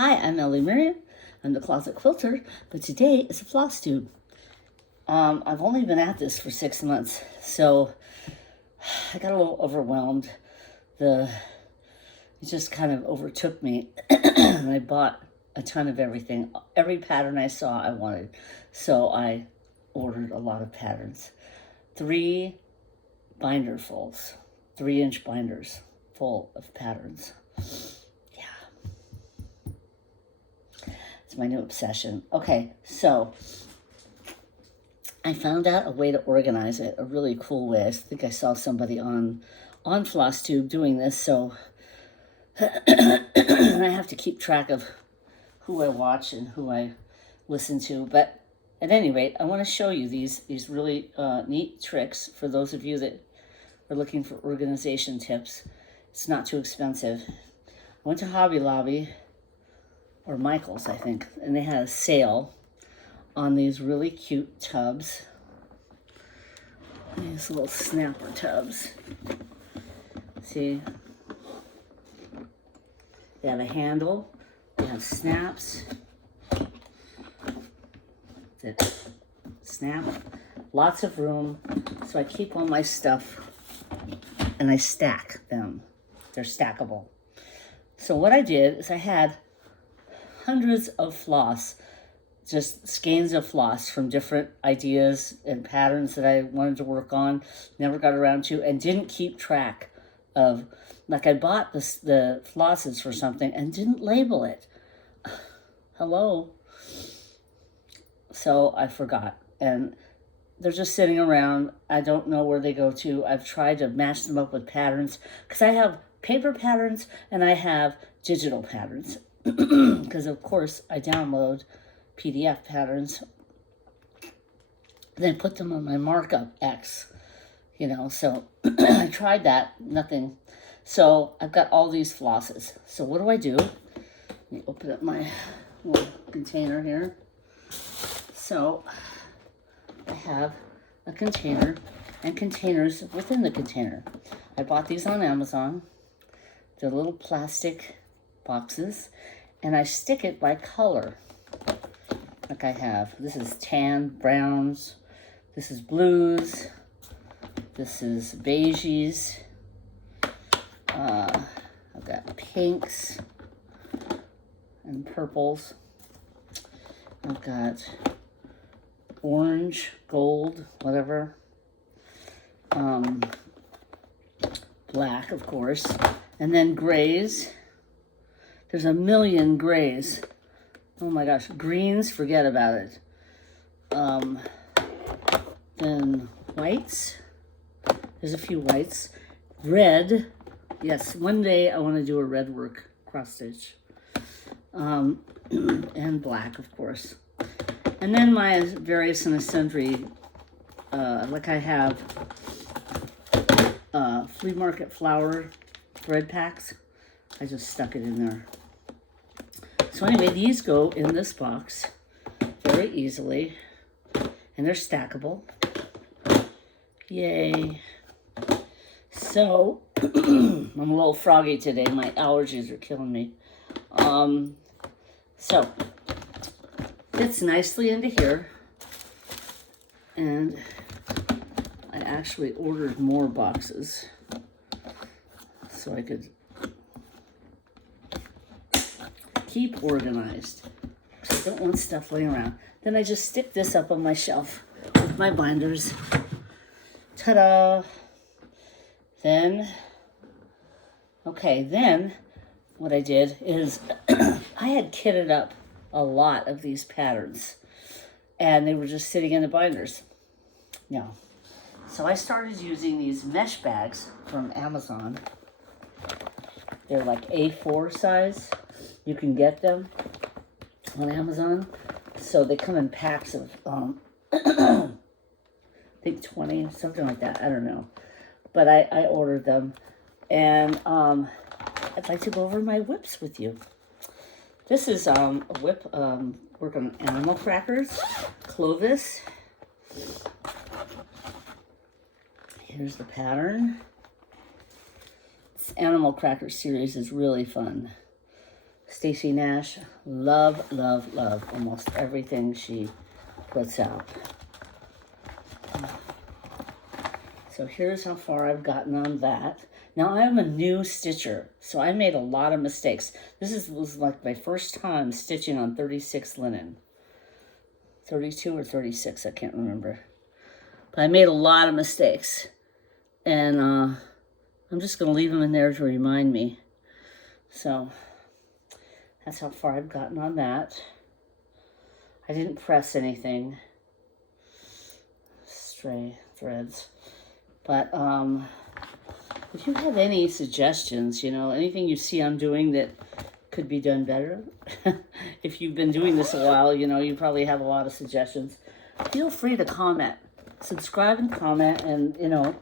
Hi, I'm Ellie Miriam. I'm the closet quilter, but today is a floss tube. I've only been at this for 6 months, so I got a little overwhelmed. It just kind of overtook me, and I bought a ton of everything. Every pattern I saw I wanted, so I ordered a lot of patterns. 3 binderfuls, 3-inch binders full of patterns. It's my new obsession. Okay, so I found out a way to organize it, a really cool way. I think I saw somebody on FlossTube doing this, so I have to keep track of who I watch and who I listen to. But at any rate, I want to show you these really neat tricks for those of you that are looking for organization tips. It's not too expensive. I went to Hobby Lobby, or Michael's, I think, and they had a sale on these really cute tubs. These little snapper tubs. See? They have a handle, they have snaps that snap, lots of room, so I keep all my stuff and I stack them. They're stackable. So what I did is I had hundreds of floss, just skeins of floss from different ideas and patterns that I wanted to work on, never got around to, and didn't keep track of. Like, I bought the flosses for something and didn't label it. Hello. So I forgot, and they're just sitting around. I don't know where they go to. I've tried to match them up with patterns, because I have paper patterns and I have digital patterns. Because of course I download PDF patterns, then put them on my markup X, so I tried that, nothing. So I've got all these flosses. So what do? Let me open up my little container here. So I have a container and containers within the container. I bought these on Amazon. They're little plastic boxes, and I stick it by color. Like I have, this is tan, browns, this is blues, this is beiges, I've got pinks and purples, I've got orange, gold, whatever, black, of course, and then grays. There's a million grays. Oh my gosh, greens, forget about it. Then whites. There's a few whites. Red. Yes, one day I want to do a red work cross stitch. And black, of course. And then my various and sundry, like I have flea market flower thread packs. I just stuck it in there. So anyway, these go in this box very easily, and they're stackable. Yay. So, I'm a little froggy today. My allergies are killing me. So, fits nicely into here, and I actually ordered more boxes so I could keep organized. I don't want stuff laying around. Then I just stick this up on my shelf with my binders. Ta-da! Then what I did is I had kitted up a lot of these patterns, and they were just sitting in the binders. No. So I started using these mesh bags from Amazon. They're like A4 size. You can get them on Amazon. So they come in packs of, I think 20, something like that. I don't know. But I ordered them. And I'd like to go over my WIPs with you. This is a WIP, work on animal crackers, Clovis. Here's the pattern. This animal cracker series is really fun. Stacy Nash. Love, love, love almost everything she puts out. So here's how far I've gotten on that. Now I'm a new stitcher, so I made a lot of mistakes. This was like my first time stitching on 36 linen. 32 or 36, I can't remember. But I made a lot of mistakes. And I'm just going to leave them in there to remind me. So that's how far I've gotten on that. I didn't press anything. Stray threads. But if you have any suggestions, you know, anything you see I'm doing that could be done better, if you've been doing this a while, you know, you probably have a lot of suggestions. Feel free to comment. Subscribe and comment, and, you know.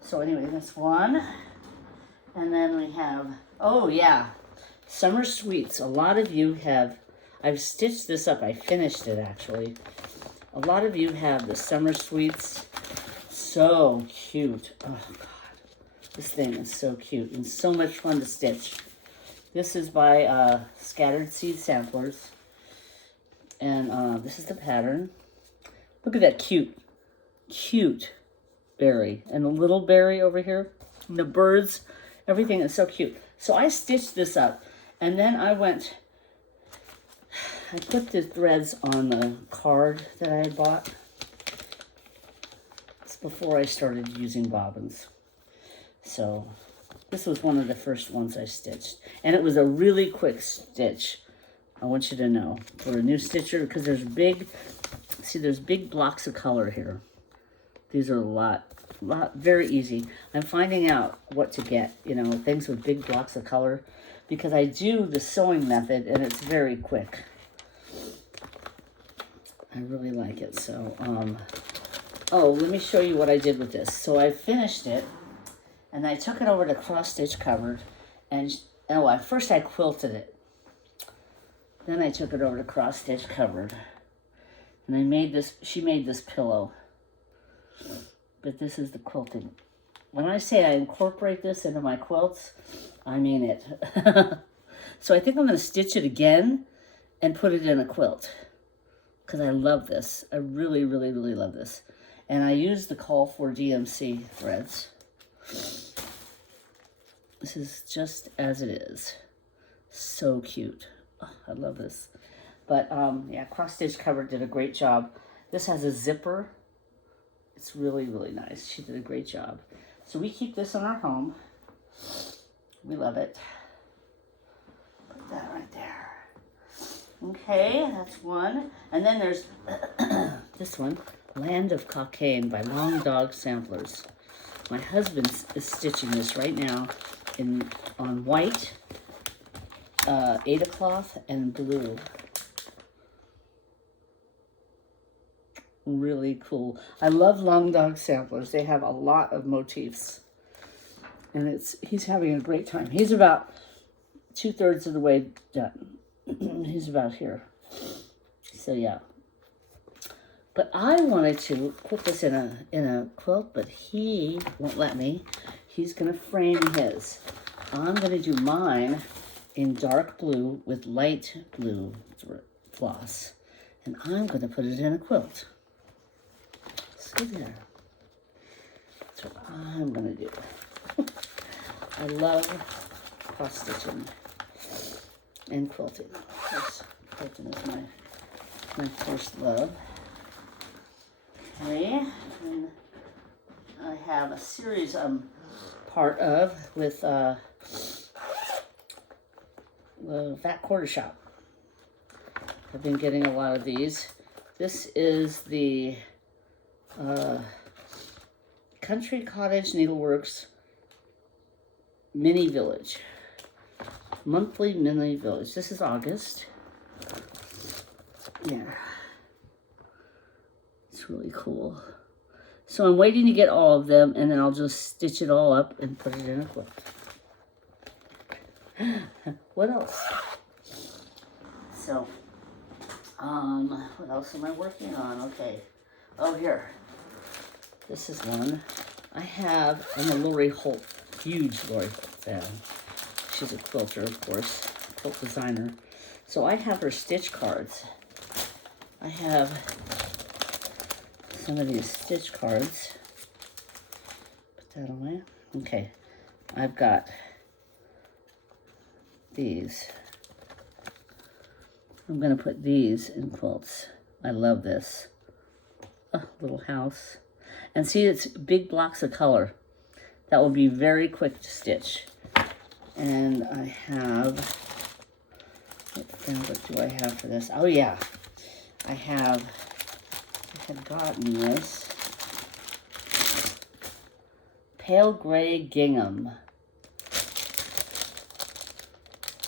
So anyway, that's one. And then we have, oh yeah, Summer Sweets. A lot of you have, I've stitched this up. I finished it, actually. A lot of you have the Summer Sweets. So cute. Oh, God. This thing is so cute and so much fun to stitch. This is by Scattered Seed Samplers. And this is the pattern. Look at that cute berry. And the little berry over here. And the birds. Everything is so cute. So I stitched this up. And then I put the threads on the card that I had bought. It's before I started using bobbins. So this was one of the first ones I stitched. And it was a really quick stitch. I want you to know. For a new stitcher, because there's big blocks of color here. These are a lot, very easy. I'm finding out what to get, you know, things with big blocks of color. Because I do the sewing method and it's very quick. I really like it. So, oh, let me show you what I did with this. So I finished it. And I took it over to cross stitch covered, and first I quilted it. Then I took it over to cross stitch covered, and I made this. She made this pillow, but this is the quilting. When I say I incorporate this into my quilts, I mean it. So I think I'm going to stitch it again and put it in a quilt because I love this. I really, really, really love this, and I use the Call for DMC threads. This is just as it is. So cute. Oh, I love this. But yeah, Cross Stitch Cover did a great job. This has a zipper. It's really, really nice. She did a great job. So we keep this in our home. We love it. Put that right there. Okay, that's one. And then there's this one, Land of Cockaigne by Long Dog Samplers. My husband is stitching this right now on white, Ada cloth, and blue. Really cool. I love Long Dog Samplers. They have a lot of motifs. And he's having a great time. He's about 2/3 of the way done. He's about here. So yeah. But I wanted to put this in a quilt, but he won't let me. He's going to frame his. I'm going to do mine in dark blue with light blue floss. And I'm going to put it in a quilt. So there. That's what I'm going to do. I love cross-stitching and quilting. Quilting is my first love. Okay, and I have a series I'm part of with the Fat Quarter Shop. I've been getting a lot of these. This is the Country Cottage Needleworks Mini Village. Monthly Mini Village. This is August. Yeah. It's really cool. So I'm waiting to get all of them, and then I'll just stitch it all up and put it in a quilt. What else? So, what else am I working on? Okay. Oh, here. This is one. I'm a Lorie Holt, huge Lorie Holt fan. she's a quilter, of course, quilt designer. So I have her stitch cards. I have some of these stitch cards. Put that away. Okay, I've got these. I'm gonna put these in quilts. I love this. Oh, little house. And see, it's big blocks of color. That will be very quick to stitch. And I have, what do I have for this? Oh yeah, I had gotten this pale gray gingham.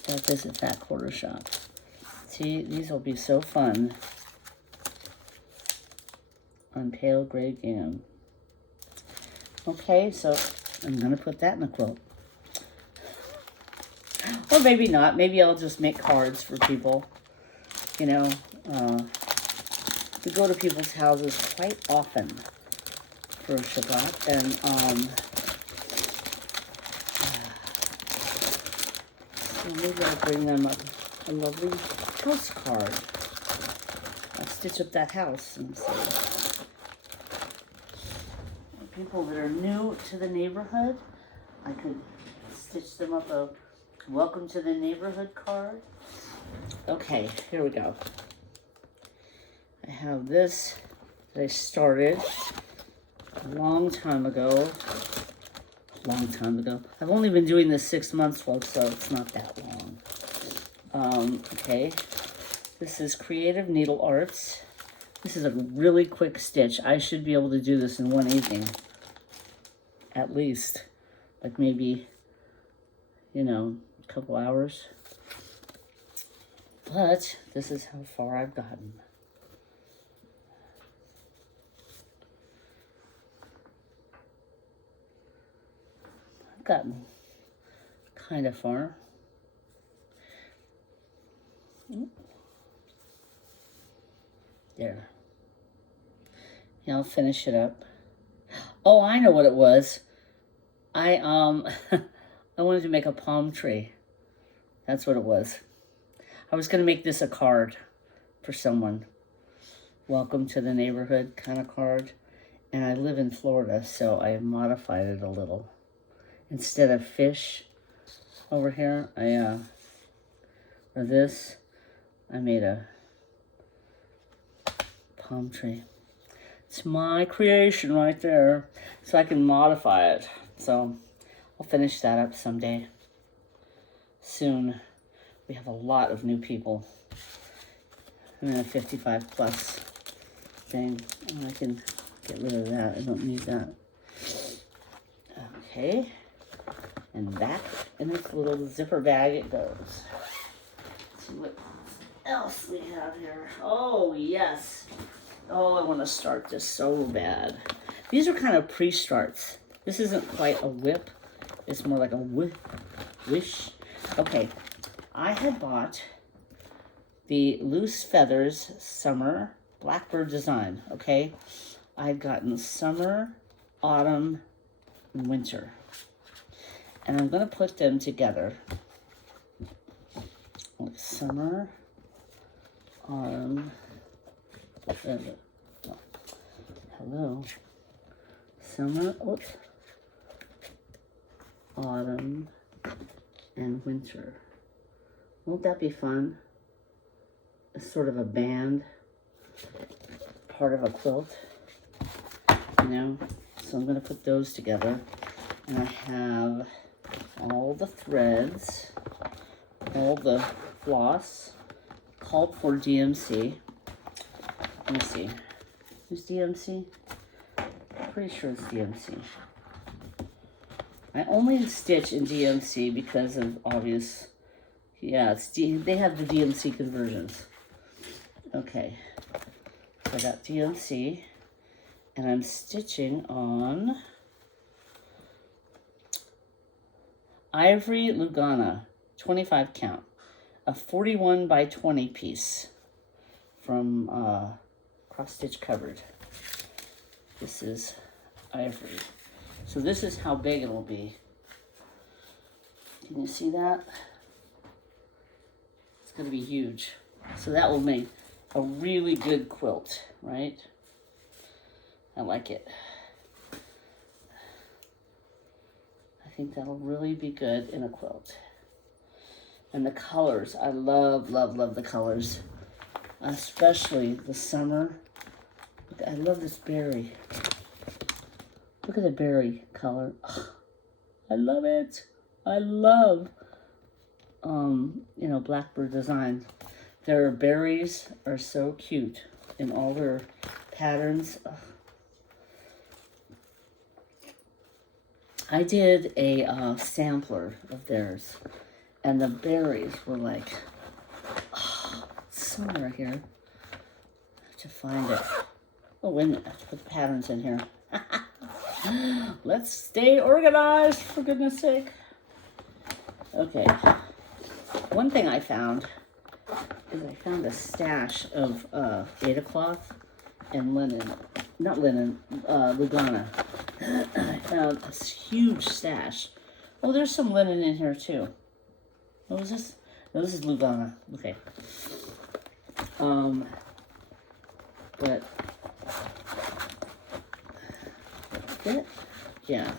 Got this at Fat Quarter Shop. See, these will be so fun on pale gray gingham. Okay, so I'm gonna put that in a quilt. Or maybe not. Maybe I'll just make cards for people. You know, we go to people's houses quite often for Shabbat, and so maybe I'll bring them a lovely house card. I'll stitch up that house and see. People that are new to the neighborhood, I could stitch them up a welcome to the neighborhood card. Okay, here we go. I have this that I started a long time ago. I've only been doing this 6 months, folks, so it's not that long. Okay, this is Creative Needle Arts. This is a really quick stitch. I should be able to do this in one evening, at least. Like maybe, you know, a couple hours. But this is how far I've gotten. I've gotten kind of far. There. Yeah, I'll finish it up. Oh, I know what it was. I I wanted to make a palm tree. That's what it was. I was gonna make this a card for someone. Welcome to the neighborhood kind of card. And I live in Florida, so I modified it a little. Instead of fish over here, or this, I made a palm tree. It's my creation right there, so I can modify it. So I'll finish that up someday, soon. We have a lot of new people. I'm in a 55 plus thing. I can get rid of that. I don't need that. Okay, and back in this little zipper bag it goes. Let's see what else we have here. Oh yes. Oh, I want to start this so bad. These are kind of pre-starts. This isn't quite a WIP. It's more like a wish. Okay, I had bought the Loose Feathers Summer Blackbird design, okay? I had gotten summer, autumn, and winter. And I'm going to put them together. Like summer, autumn, hello. Summer, autumn, and winter. Won't that be fun? It's sort of a band, part of a quilt, you know? So I'm gonna put those together. And I have all the threads, all the floss, called for DMC. Let me see. Who's DMC? I'm pretty sure it's DMC. I only stitch in DMC because of obvious. Yeah, it's they have the DMC conversions. Okay. So I got DMC. And I'm stitching on Ivory Lugana, 25 count. A 41 by 20 piece from Cross Stitch Covered. This is ivory. So this is how big it will be. Can you see that? It's going to be huge. So that will make a really good quilt, right? I like it. I think that'll really be good in a quilt. And the colors, I love, love, love the colors. Especially the summer. I love this berry. Look at the berry color. Oh, I love it. I love, you know, Blackbird design. Their berries are so cute in all their patterns. Oh. I did a sampler of theirs, and the berries were like, oh, somewhere here. I have to find it. Oh, wait a minute. I have to put the patterns in here. Let's stay organized, for goodness sake. Okay. One thing I found is I found a stash of Beta cloth and linen. Not linen, Lugana. I found a huge stash. Oh, there's some linen in here too. What was this? No, this is Lugana. Okay. But it? Yeah.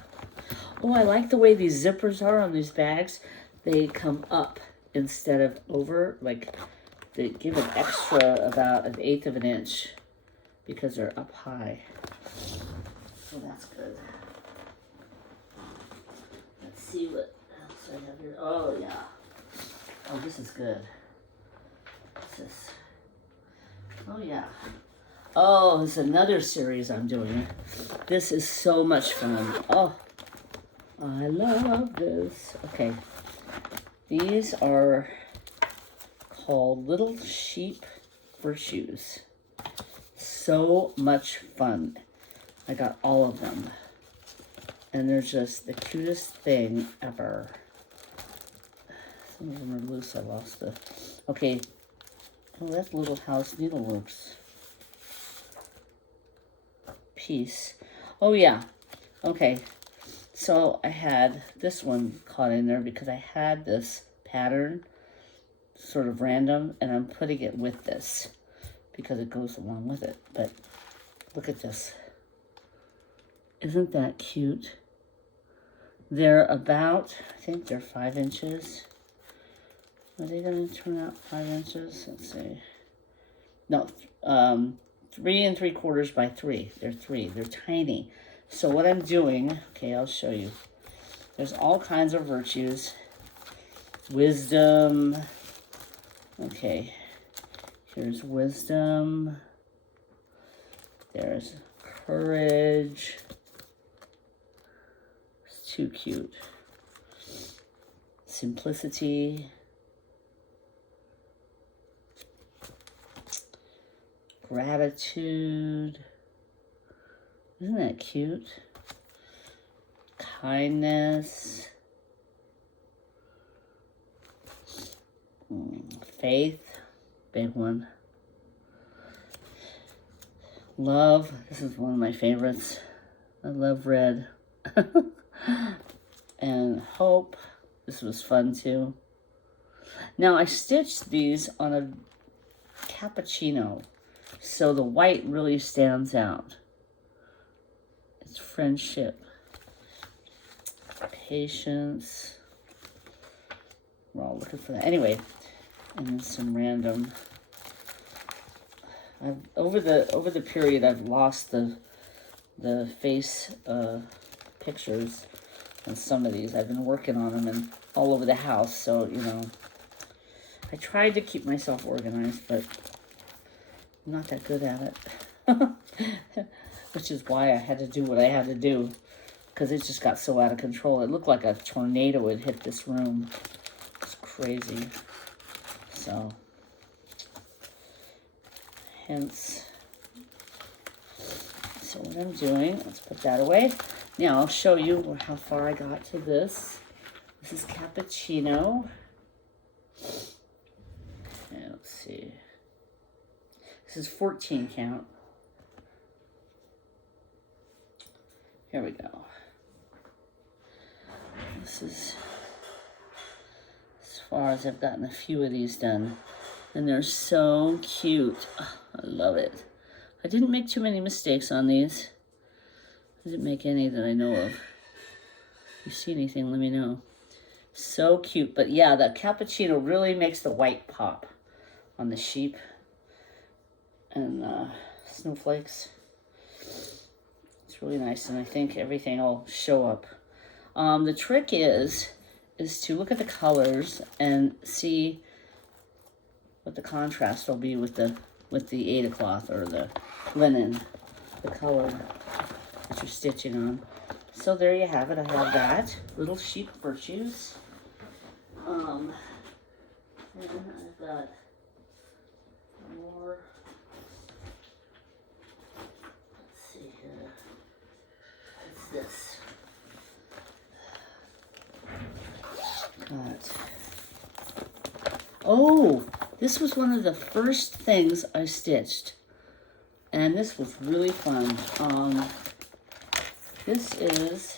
Oh, I like the way these zippers are on these bags. They come up instead of over. Like, they give an extra about 1/8 of an inch because they're up high. So that's good. Let's see what else I have here. Oh, yeah. Oh, this is good. What's this? Oh, yeah. Oh, it's another series I'm doing. This is so much fun. Oh, I love this. Okay. These are called Little Sheep Virtues. So much fun. I got all of them. And they're just the cutest thing ever. Some of them are loose. I lost the... Okay. Oh, that's Little House Needleworks piece. Oh, yeah. Okay. So I had this one caught in there because I had this pattern sort of random, and I'm putting it with this because it goes along with it. But look at this. Isn't that cute? They're about, I think they're 5 inches. Are they going to turn out 5 inches? Let's see. No, 3 3/4 by 3. They're 3. They're tiny. So what I'm doing, okay, I'll show you. There's all kinds of virtues. Wisdom. Okay. Here's wisdom. There's courage. It's too cute. Simplicity. Gratitude. Isn't that cute? Kindness. Faith. Big one. Love. This is one of my favorites. I love red. And hope. This was fun too. Now I stitched these on a cappuccino, so the white really stands out. It's friendship, patience. We're all looking for that. Anyway, and then some random. Over the period, I've lost the face pictures on some of these. I've been working on them and all over the house, so you know. I tried to keep myself organized, but I'm not that good at it. Which is why I had to do what I had to do, because it just got so out of control. It looked like a tornado had hit this room. It's crazy. So, hence. So what I'm doing, let's put that away. Now I'll show you how far I got to this. This is cappuccino. And let's see. This is 14 count. Here we go. This is far as I've gotten a few of these done. And they're so cute. Oh, I love it. I didn't make too many mistakes on these. I didn't make any that I know of. If you see anything, let me know. So cute. But yeah, the cappuccino really makes the white pop on the sheep and snowflakes. It's really nice, and I think everything will show up. The trick is to look at the colors and see what the contrast will be with the Aida cloth or the linen, the color that you're stitching on. So there you have it. I have that little sheep virtues. And I've got more. Let's see here. What's this? Oh, this was one of the first things I stitched, and this was really fun. This is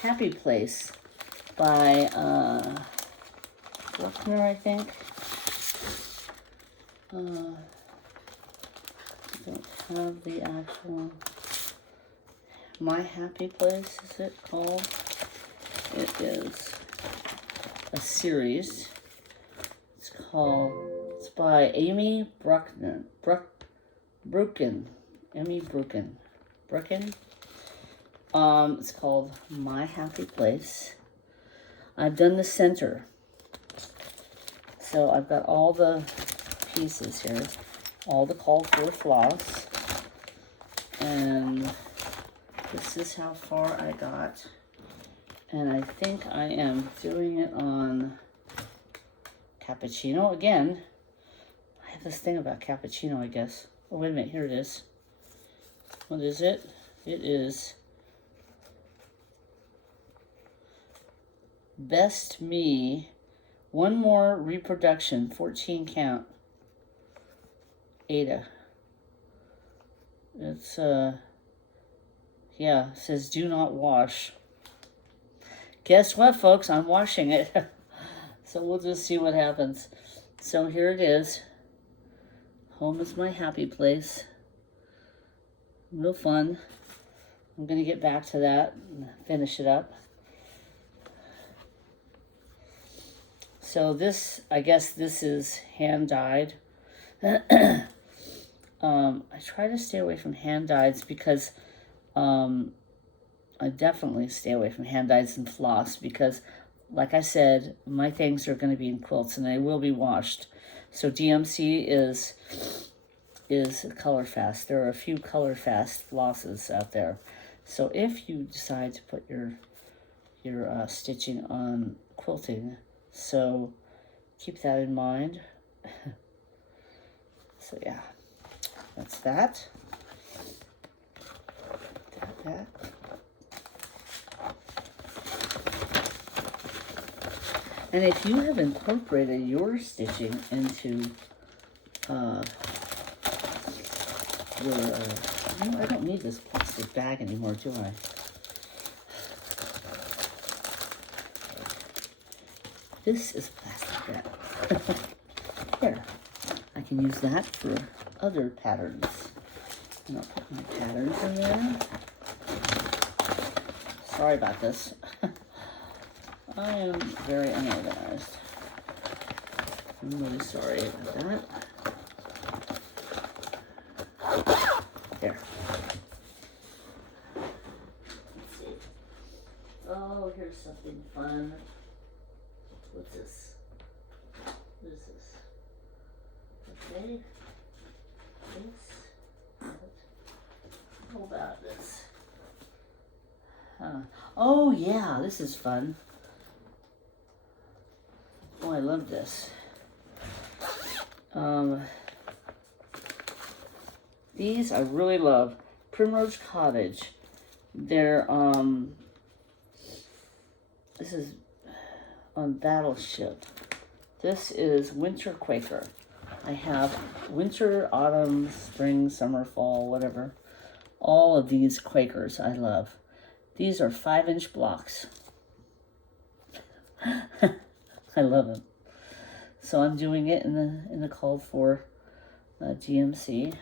Happy Place by Bruckner, I think. I don't have the actual. My Happy Place, is it called? It is a series. It's by Amy Bruckner. Amy Brucken. It's called My Happy Place. I've done the center. So I've got all the pieces here. All the called for floss. And this is how far I got. And I think I am doing it on cappuccino again. I have this thing about cappuccino, I guess. Oh, wait a minute. Here it is. What is it? It is Best Me. One more reproduction. 14 count. Aida. It's, yeah, it says do not wash. Guess what, folks? I'm washing it. So we'll just see what happens. So here it is. Home is my happy place. Real fun. I'm going to get back to that and finish it up. So this, I guess this is hand dyed. I try to stay away from hand dyes because I definitely stay away from hand dyes and floss because, like I said, my things are going to be in quilts and they will be washed. So DMC is color fast. There are a few color fast flosses out there. So if you decide to put your stitching on quilting, so keep that in mind. So yeah, that's that. That. And if you have incorporated your stitching into I don't need this plastic bag anymore, do I? This is a plastic bag. There. I can use that for other patterns. And I'll put my patterns in there. Sorry about this. I am very unorganized. I'm really sorry about that. There. Let's see. Oh, here's something fun. What's this? What is this? Okay. This. How about this? Oh, yeah, this is fun. Oh, I love this. These I really love. Primrose Cottage. They're, this is on Battleship. This is Winter Quaker. I have winter, autumn, spring, summer, fall, whatever. All of these Quakers I love. These are 5-inch blocks. I love him. So I'm doing it in the called for GMC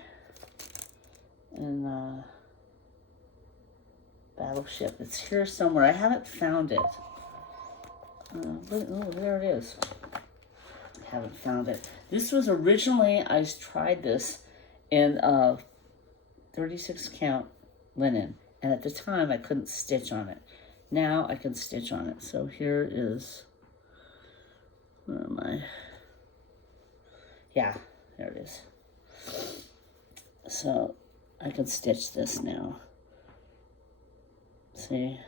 and Battleship. It's here somewhere. I haven't found it. Oh, there it is. I haven't found it. This was originally, I tried this in 36 count linen, and at the time I couldn't stitch on it. Now I can stitch on it. So here is, where am I? Yeah, there it is. So I can stitch this now. See?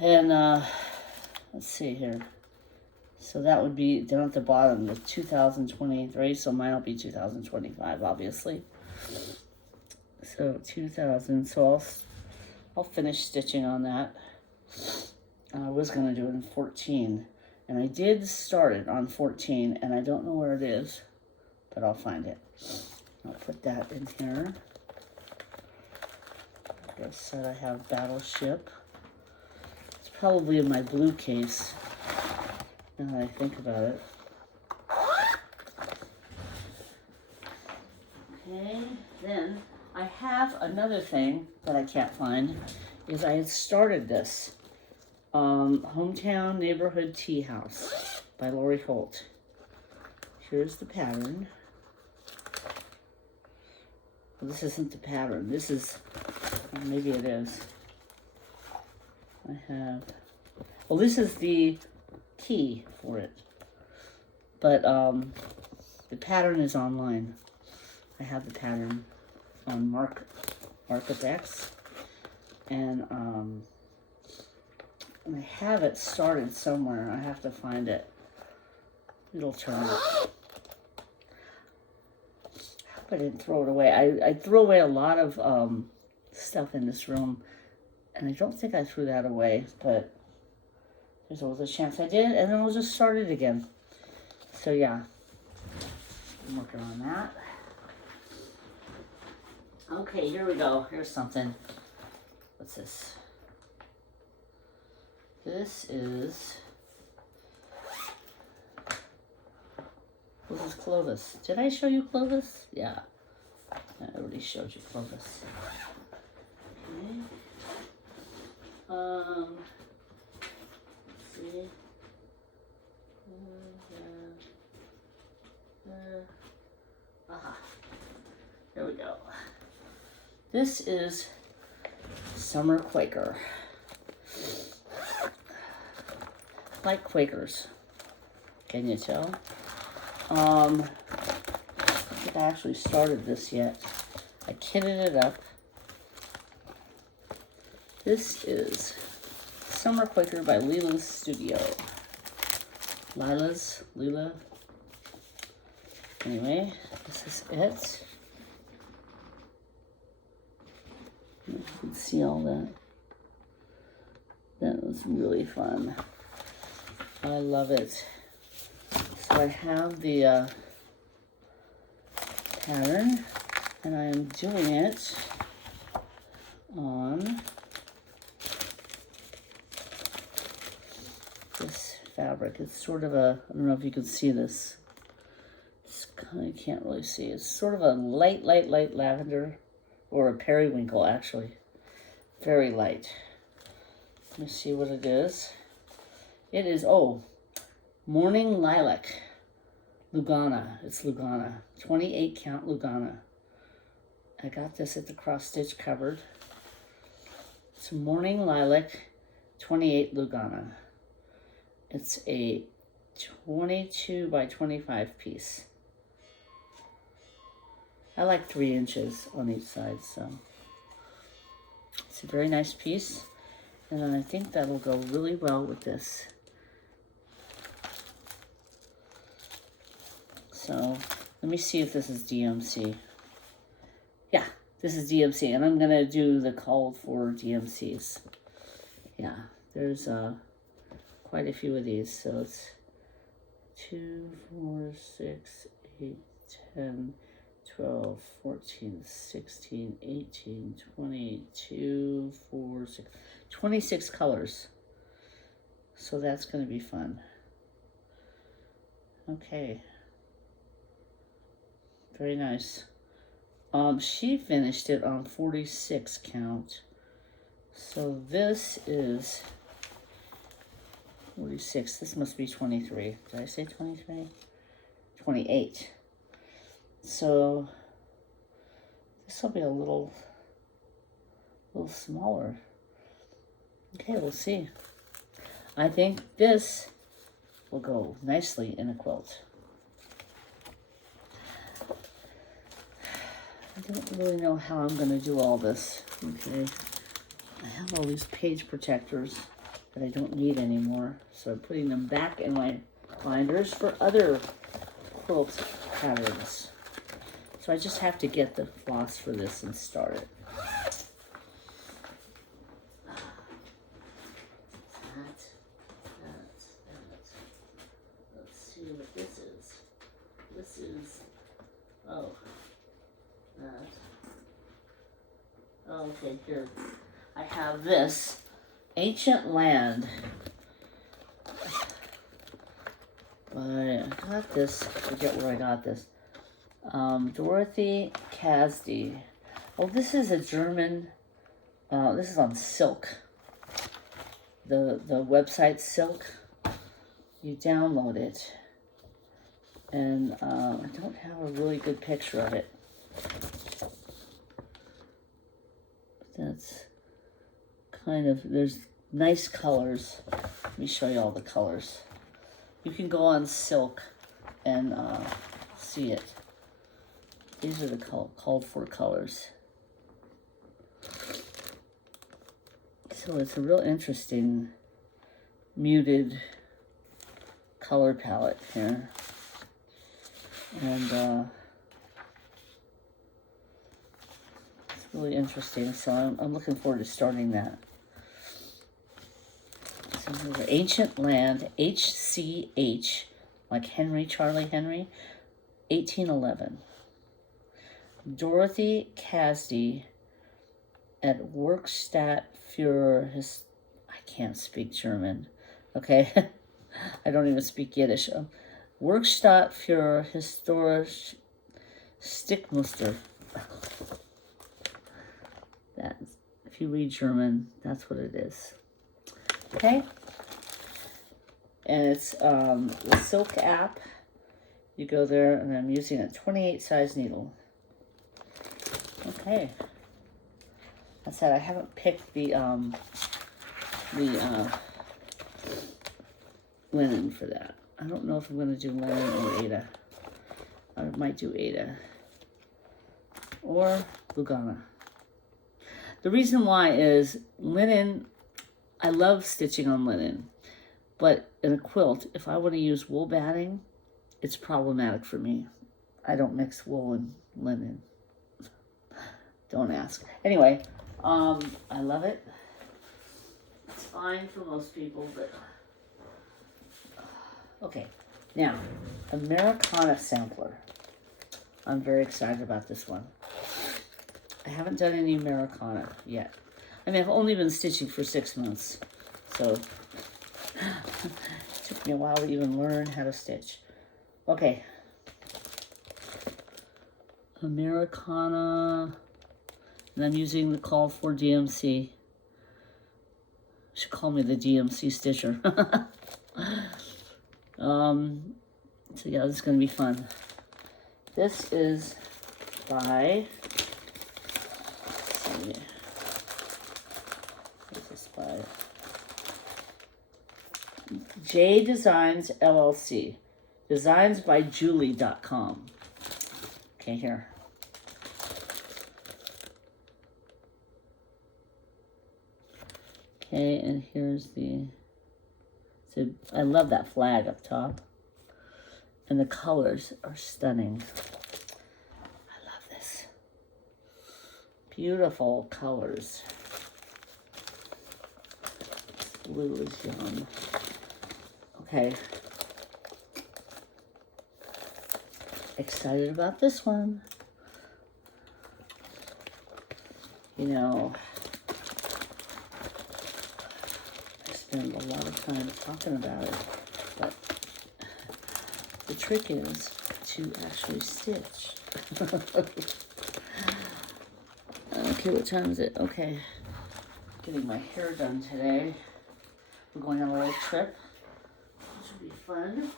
And let's see here. So that would be down at the bottom of 2023, so mine will be 2025, obviously. So 2000, so I'll finish stitching on that. I was going to do it in 14, and I did start it on 14, and I don't know where it is, but I'll find it. I'll put that in here. Like I said, I have Battleship. It's probably in my blue case, now that I think about it. Okay, then I have another thing that I can't find, is I had started this. Hometown Neighborhood Tea House by Lorie Holt. Here's the pattern. Well, this isn't the pattern. This is, well, maybe it is. I have, well, this is the key for it. But the pattern is online. I have the pattern on Mark-X. And I have it started somewhere. I have to find it. It'll turn up. I hope I didn't throw it away. I threw away a lot of stuff in this room, and I don't think I threw that away, but there's always a chance I did, and then I'll just start it again. So yeah, I'm working on that. Okay, here we go. Here's something. What's this? This is Clovis. Did I show you Clovis? Yeah. I already showed you Clovis. Okay. Let's see. Aha. There we go. This is Summer Quaker. Like Quakers. Can you tell? I don't think I actually started this yet. I kitted it up. This is Summer Quaker by Lila's Studio. Lila. Anyway, this is it. You can see all that. That was really fun. I love it. So I have the pattern, and I am doing it on this fabric. It's sort of a, I don't know if you can see this. It's kind of, can't really see. It's sort of a light lavender, or a periwinkle actually. Very light. Let me see what it is. It is, oh, Morning Lilac, Lugana. It's Lugana, 28 count Lugana. I got this at the cross stitch cupboard. It's Morning Lilac, 28 Lugana. It's a 22 by 25 piece. I like 3 inches on each side, so it's a very nice piece. And I think that'll go really well with this. So let me see if this is DMC. Yeah, this is DMC, and I'm gonna do the call for DMCs. Yeah, there's quite a few of these. So it's 2, 4, 6, 8, 10, 12, 14, 16, 18, 20, 2, 4, 6, 26 colors. So that's going to be fun. Okay. Very nice. She finished it on 46 count. So this is 46. This must be 23. Did I say 23? 28. So this will be a little smaller. Okay, we'll see. I think this will go nicely in a quilt. I don't really know how I'm going to do all this. Okay, I have all these page protectors that I don't need anymore, so I'm putting them back in my binders for other quilt patterns. So I just have to get the floss for this and start it. Let's see what this is. This is, oh, that. Okay, here. I have this Ancient Land. I got this, I forget where I got this. Dorothy Kasdi. Oh, this is a German, this is on Silk. The website Silk. You download it. And I don't have a really good picture of it. That's kind of, there's nice colors. Let me show you all the colors. You can go on Silk and see it. These are the called for colors. So it's a real interesting muted color palette here. And it's really interesting. So I'm looking forward to starting that. So these are Ancient Land, HCH, like Henry, Charlie Henry, 1811. Dorothy Kasdi at Werkstatt für I can't speak German, okay? I don't even speak Yiddish. Werkstatt für historische Stickmuster. That, if you read German, that's what it is. Okay? And it's the Silk app. You go there, and I'm using a 28 size needle. Okay. I said I haven't picked the linen for that. I don't know if I'm going to do linen or Ada. I might do Ada. Or Lugana. The reason why is linen, I love stitching on linen. But in a quilt, if I want to use wool batting, it's problematic for me. I don't mix wool and linen. Don't ask. Anyway, I love it. It's fine for most people, but... Okay, now, Americana Sampler. I'm very excited about this one. I haven't done any Americana yet. I mean, I've only been stitching for 6 months, so it took me a while to even learn how to stitch. Okay. Americana, and I'm using the call for DMC. Should call me the DMC stitcher. So yeah, this is going to be fun. This is by, let's see, this is by J Designs LLC. Designsbyjulie.com. Okay, here. Okay, and here's the, so I love that flag up top. And the colors are stunning. I love this. Beautiful colors. This blue is yum. Okay. Excited about this one. You know, spend a lot of time talking about it, but the trick is to actually stitch. Okay, what time is it? Okay, getting my hair done today. We're going on a little trip, which will be fun.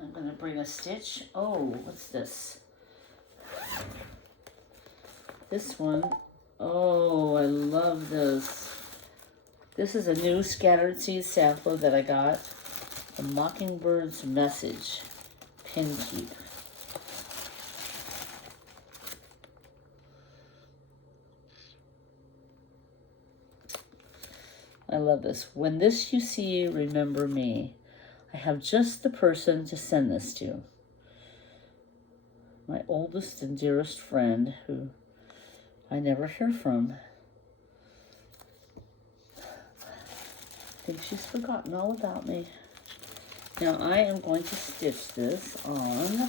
I'm going to bring a stitch. Oh, what's this? This one. Oh, I love this. This is a new scattered seed sampler that I got. A Mockingbird's Message pin keep. I love this. When this you see, remember me. I have just the person to send this to. My oldest and dearest friend who I never hear from. I think she's forgotten all about me. Now I am going to stitch this on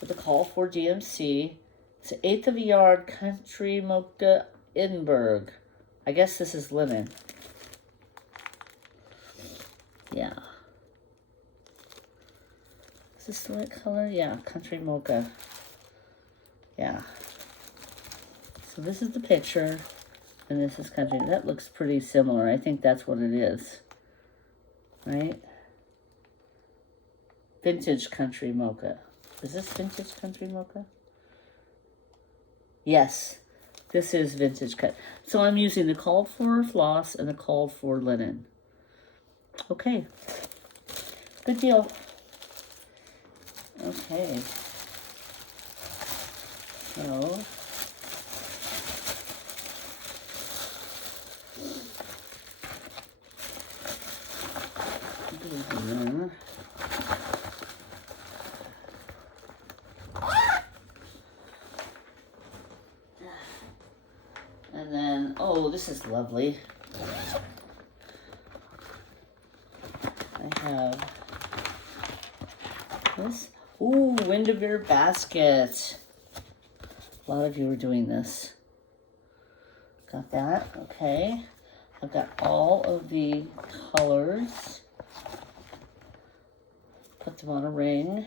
with a call for DMC. It's an 1/8 of a yard country mocha Edinburgh. I guess this is linen. Yeah. Is this the right color? Yeah, country mocha. Yeah. So this is the picture, and this is country. That looks pretty similar. I think that's what it is. Right? Vintage country mocha. Is this vintage country mocha? Yes. This is vintage cut. So I'm using the called for floss and the called for linen. Okay. Good deal. Okay. So and then, oh, this is lovely. I have this. Ooh, Windermere basket. A lot of you are doing this. Got that, okay. I've got all of the colors. Put them on a ring.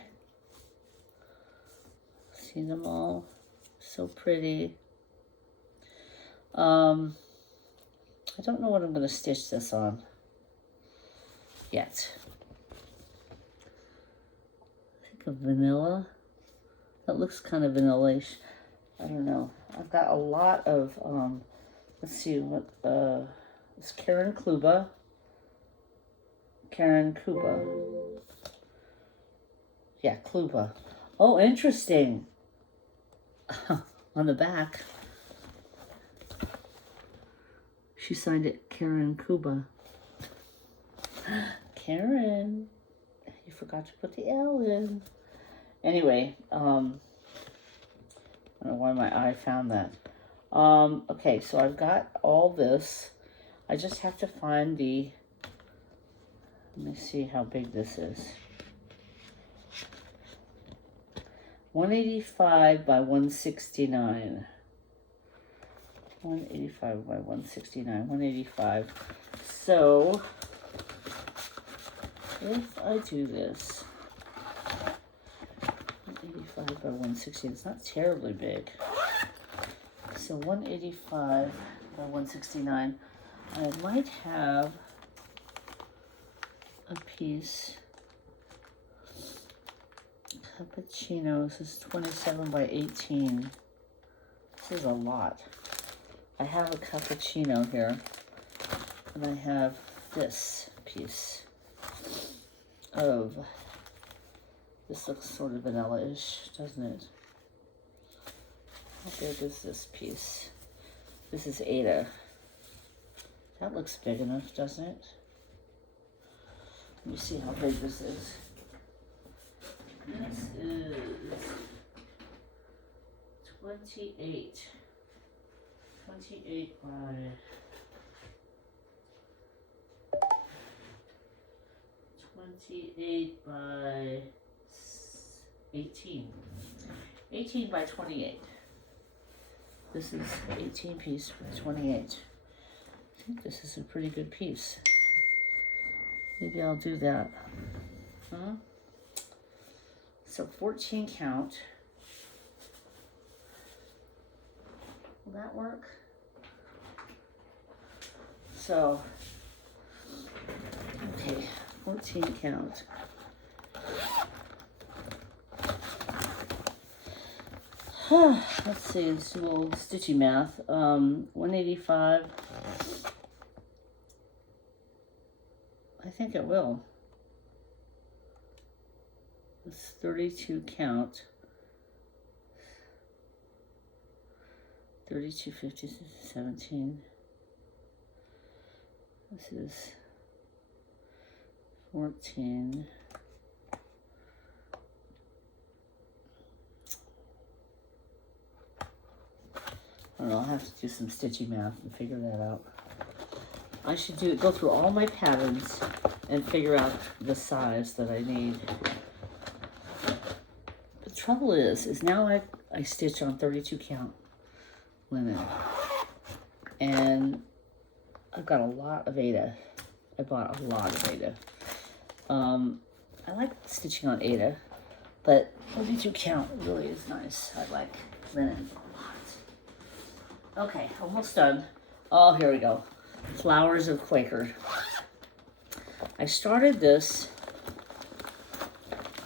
See them all? So pretty. I don't know what I'm going to stitch this on yet. I think of vanilla. That looks kind of vanilla-ish. I don't know. I've got a lot of, let's see, what, it's Karen Kuba. Yeah, Kluba. Oh, interesting. On the back, she signed it Karen Kuba. Karen, you forgot to put the L in. Anyway, I don't know why my eye found that. Okay, so I've got all this. I just have to find the, let me see how big this is. 185 by 169. 185 by 169, 185. So, if I do this, 185 by 160, it's not terribly big. So 185 by 169, I might have a piece. Cappuccino, this is 27 by 18. This is a lot. I have a cappuccino here, and I have this piece of, this looks sort of vanilla-ish, doesn't it? How big is this piece? This is Ada. That looks big enough, doesn't it? Let me see how big this is. This is 28 by 28 by 18. 18 by 28. This is 18 piece by 28. think this is a pretty good piece. Maybe I'll do that. Huh? So 14 count. Will that work? So, okay, 14 count. Let's see, let's do a little stitchy math. 185. I think it will. It's 32 count. 32, 50, 17. This is 14. I don't know, I'll have to do some stitchy math and figure that out. I should go through all my patterns and figure out the size that I need. The trouble is now I stitch on 32 count linen. And I've got a lot of Aida. I bought a lot of Aida. I like stitching on Aida, but 32 count really is nice. I like linen a lot. Okay, almost done. Oh, here we go. Flowers of Quaker. I started this.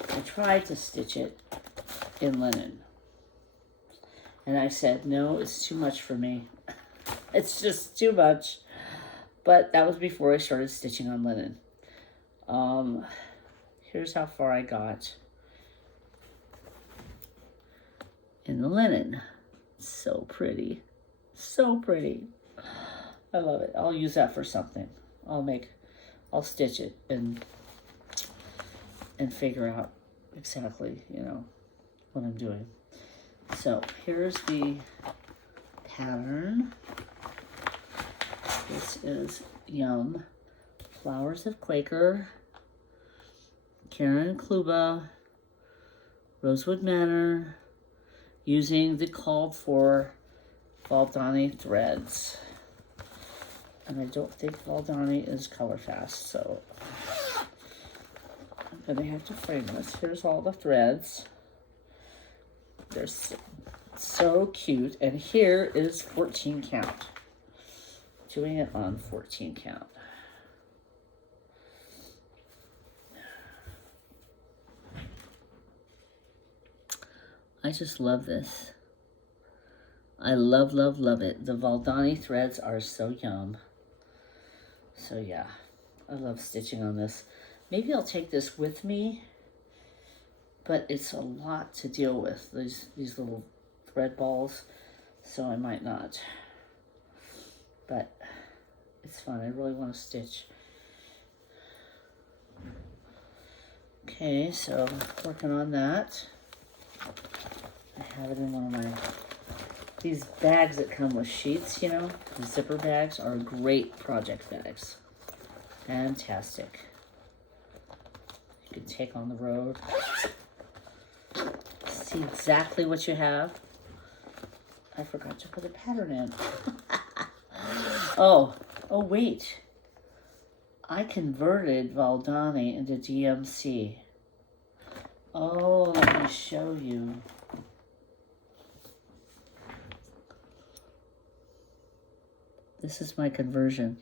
I tried to stitch it in linen. And I said, no, it's too much for me. It's just too much. But that was before I started stitching on linen. Here's how far I got in the linen. So pretty. So pretty. I love it. I'll use that for something. I'll stitch it and figure out exactly, what I'm doing. So here's the pattern. This is Yum. Flowers of Quaker. Karen Kluba. Rosewood Manor. Using the called for Valdani threads. And I don't think Valdani is color fast, so I'm gonna have to frame this. Here's all the threads. They're so cute. And here is 14 count. Doing it on 14 count. I just love this. I love, love, love it. The Valdani threads are so yum. So yeah, I love stitching on this. Maybe I'll take this with me, but it's a lot to deal with, these little thread balls, so I might not. But it's fun. I really want to stitch. Okay, so working on that. I have it in one of my, these bags that come with sheets, the zipper bags are great project bags. Fantastic. You can take on the road. See exactly what you have. I forgot to put a pattern in. Oh wait. I converted Valdani into DMC. Oh, let me show you. This is my conversion.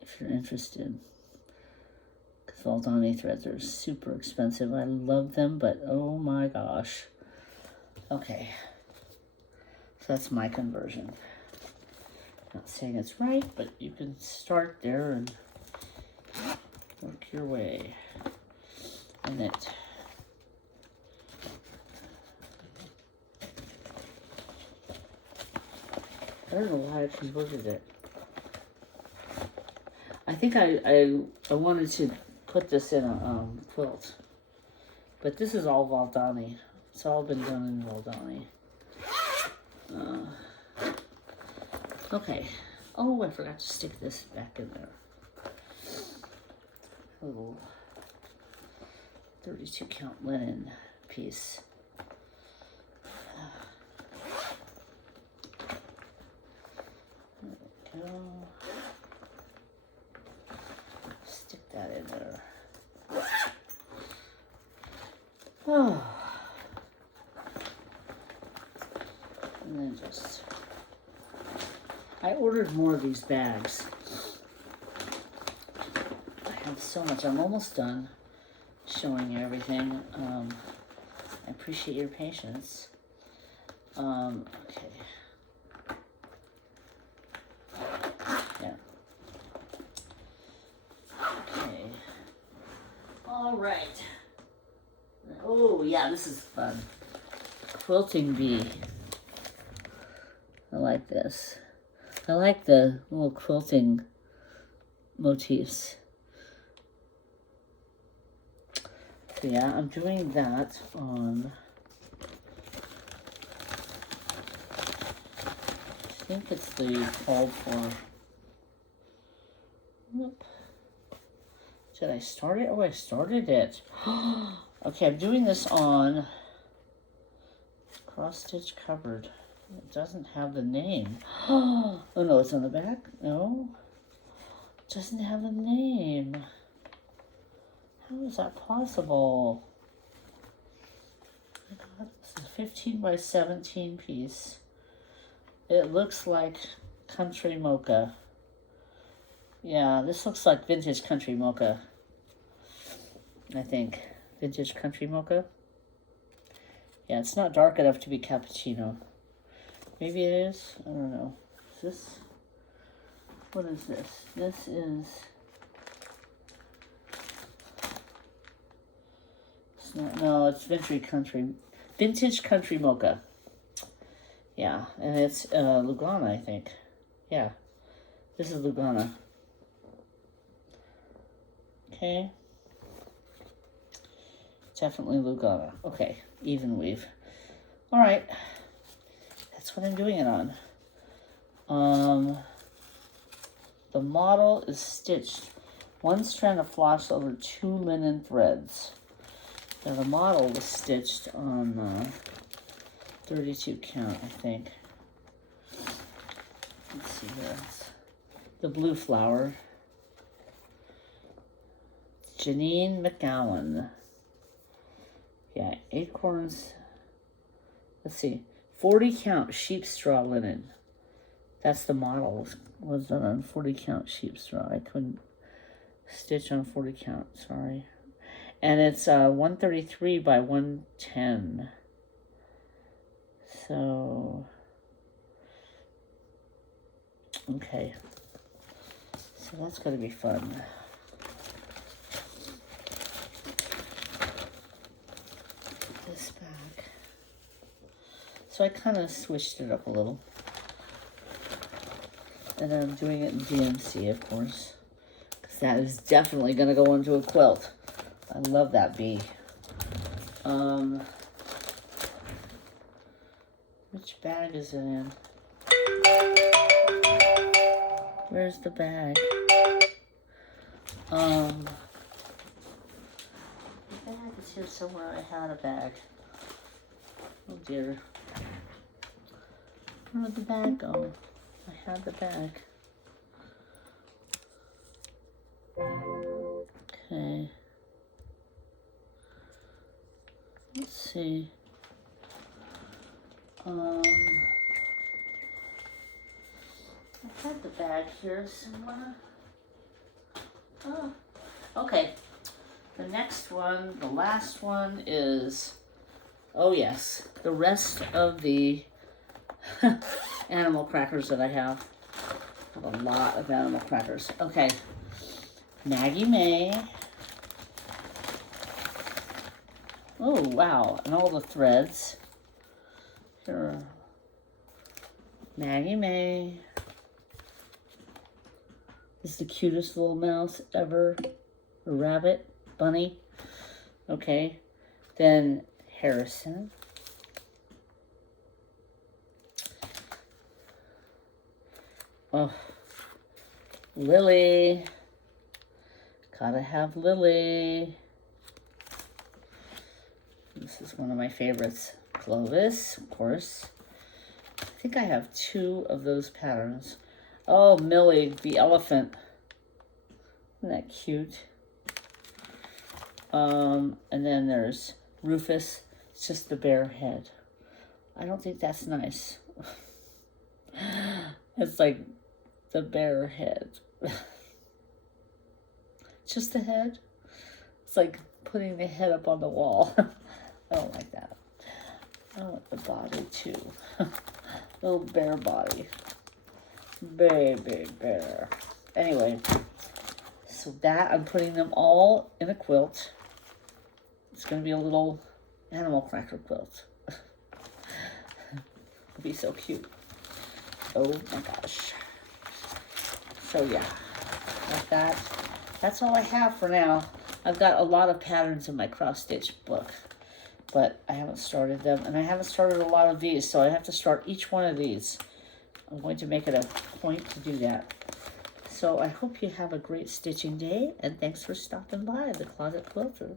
If you're interested. Because Valdani threads are super expensive. I love them, but oh my gosh. Okay. So that's my conversion. Not saying it's right, but you can start there and work your way in it. I don't know why I converted it. I think I wanted to put this in a quilt. But this is all Valdani. It's all been done in Valdani. Okay. Oh, I forgot to stick this back in there. A little 32 count linen piece. Oh. And then just, I ordered more of these bags. I have so much. I'm almost done showing you everything. I appreciate your patience. Okay. Yeah. Okay. All right. Oh, yeah, this is fun. Quilting bee. I like this. I like the little quilting motifs. So yeah, I'm doing that on, I think it's the called for. Whoop. Did I start it? Oh, I started it. Okay, I'm doing this on cross stitch covered. It doesn't have the name. Oh no, it's on the back. No, it doesn't have the name. How is that possible? Oh my God, this is a 15 by 17 piece. It looks like country mocha. Yeah, this looks like vintage country mocha. I think vintage country mocha. Yeah, it's not dark enough to be cappuccino. Maybe it is. I don't know. Is this? What is this? This is. It's not. No, it's vintage country mocha. Yeah, and it's Lugana, I think. Yeah, this is Lugana. Okay. Definitely Lugana. Okay, even weave. All right, that's what I'm doing it on. The model is stitched one strand of floss over 2 linen threads. Now the model was stitched on 32 count, I think. Let's see here. The blue flower. Janine McGowan. Yeah, acorns. Let's see. 40 count sheep straw linen. That's the model. Was done on 40 count sheep straw. I couldn't stitch on 40 count. Sorry. And it's 133 by 110. So, okay. So that's going to be fun. This back. So I kind of switched it up a little. And I'm doing it in DMC, of course. Because that is definitely going to go into a quilt. I love that bee. Which bag is it in? Where's the bag? The bag is here somewhere. I had a bag. Oh dear. Where did the bag go? I had the bag. Okay. Let's see. I had the bag here somewhere. Oh, okay. The next one, the last one is, oh yes, the rest of the animal crackers that I have. I have a lot of animal crackers. Okay. Maggie May. Oh, wow. And all the threads. Here. Maggie May is the cutest little mouse ever. A rabbit. Bunny. Okay. Then Harrison. Oh. Lily. Gotta have Lily. This is one of my favorites. Clovis, of course. I think I have 2 of those patterns. Oh, Millie, the elephant. Isn't that cute? And then there's Rufus. It's just the bear head. I don't think that's nice. It's like the bear head. Just the head. It's like putting the head up on the wall. I don't like that. I want the body too. Little bear body. Baby bear. Anyway, so that I'm putting them all in a quilt. It's going to be a little animal cracker quilt. It'll be so cute. Oh my gosh. So yeah, like that. That's all I have for now. I've got a lot of patterns in my cross stitch book, but I haven't started them, and I haven't started a lot of these, so I have to start each one of these. I'm going to make it a point to do that. So I hope you have a great stitching day, and thanks for stopping by the Closet Quilter.